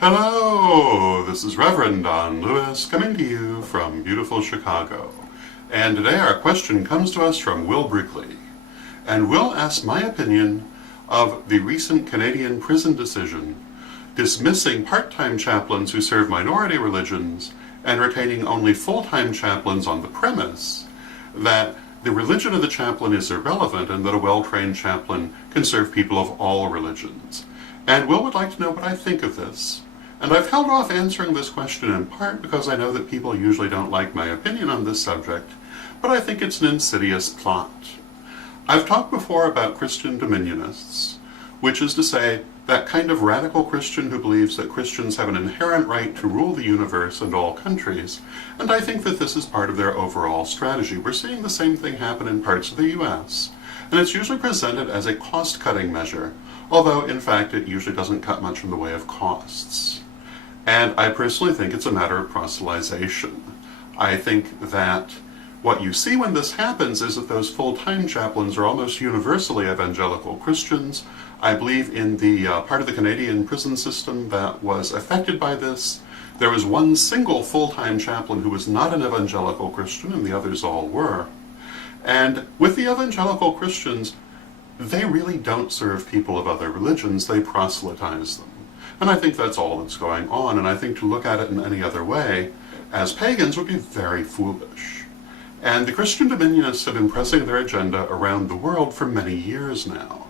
Hello, this is Rev Don Lewis coming to you from beautiful Chicago. And today our question comes to us from Will Brigley. And Will asks my opinion of the recent Canadian prison decision dismissing part-time chaplains who serve minority religions and retaining only full-time chaplains on the premise that the religion of the chaplain is irrelevant and that a well-trained chaplain can serve people of all religions. And Will would like to know what I think of this. And I've held off answering this question in part because I know that people usually don't like my opinion on this subject, but I think it's an insidious plot. I've talked before about Christian dominionists, which is to say, that kind of radical Christian who believes that Christians have an inherent right to rule the universe and all countries, and I think that this is part of their overall strategy. We're seeing the same thing happen in parts of the US, and it's usually presented as a cost-cutting measure, although in fact it usually doesn't cut much in the way of costs. And I personally think it's a matter of proselytization. I think that what you see when this happens is that those full-time chaplains are almost universally evangelical Christians. I believe in the part of the Canadian prison system that was affected by this, there was one single full-time chaplain who was not an evangelical Christian, and the others all were. And with the evangelical Christians, they really don't serve people of other religions, they proselytize them. And I think that's all that's going on, and I think to look at it in any other way, as pagans, would be very foolish. And the Christian dominionists have been pressing their agenda around the world for many years now.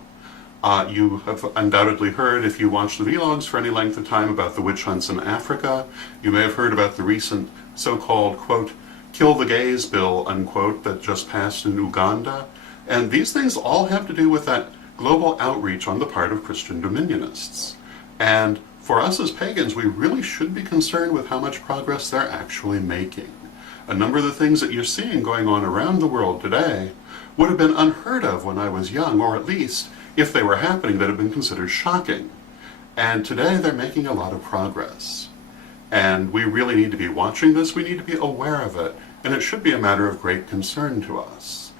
You have undoubtedly heard, if you watch the vlogs for any length of time, about the witch hunts in Africa. You may have heard about the recent so-called, quote, kill the gays bill, unquote, that just passed in Uganda. And these things all have to do with that global outreach on the part of Christian dominionists. And for us as pagans, we really should be concerned with how much progress they're actually making. A number of the things that you're seeing going on around the world today would have been unheard of when I was young, or at least, if they were happening, that have been considered shocking. And today they're making a lot of progress. And we really need to be watching this, we need to be aware of it, and it should be a matter of great concern to us.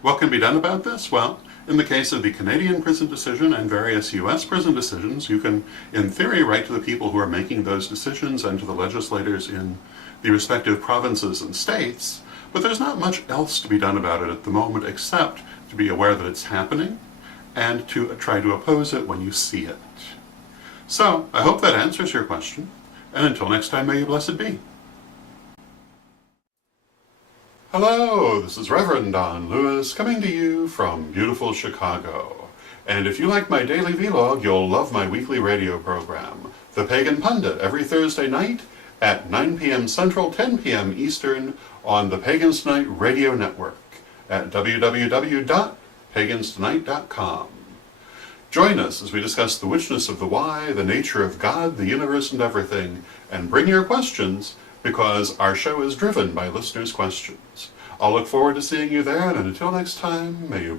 What can be done about this? Well, in the case of the Canadian prison decision and various US prison decisions, you can, in theory, write to the people who are making those decisions and to the legislators in the respective provinces and states, but there's not much else to be done about it at the moment except to be aware that it's happening and to try to oppose it when you see it. So, I hope that answers your question, and until next time, may you blessed be. Hello, this is Rev Don Lewis coming to you from beautiful Chicago. And if you like my daily vlog, you'll love my weekly radio program, The Pagan Pundit, every Thursday night at 9 p.m. Central, 10 p.m. Eastern on the Pagans Tonight Radio Network at www.paganstonight.com. Join us as we discuss the witchness of the why, the nature of God, the universe, and everything, and bring your questions, because our show is driven by listeners' questions. I'll look forward to seeing you there, and until next time, may you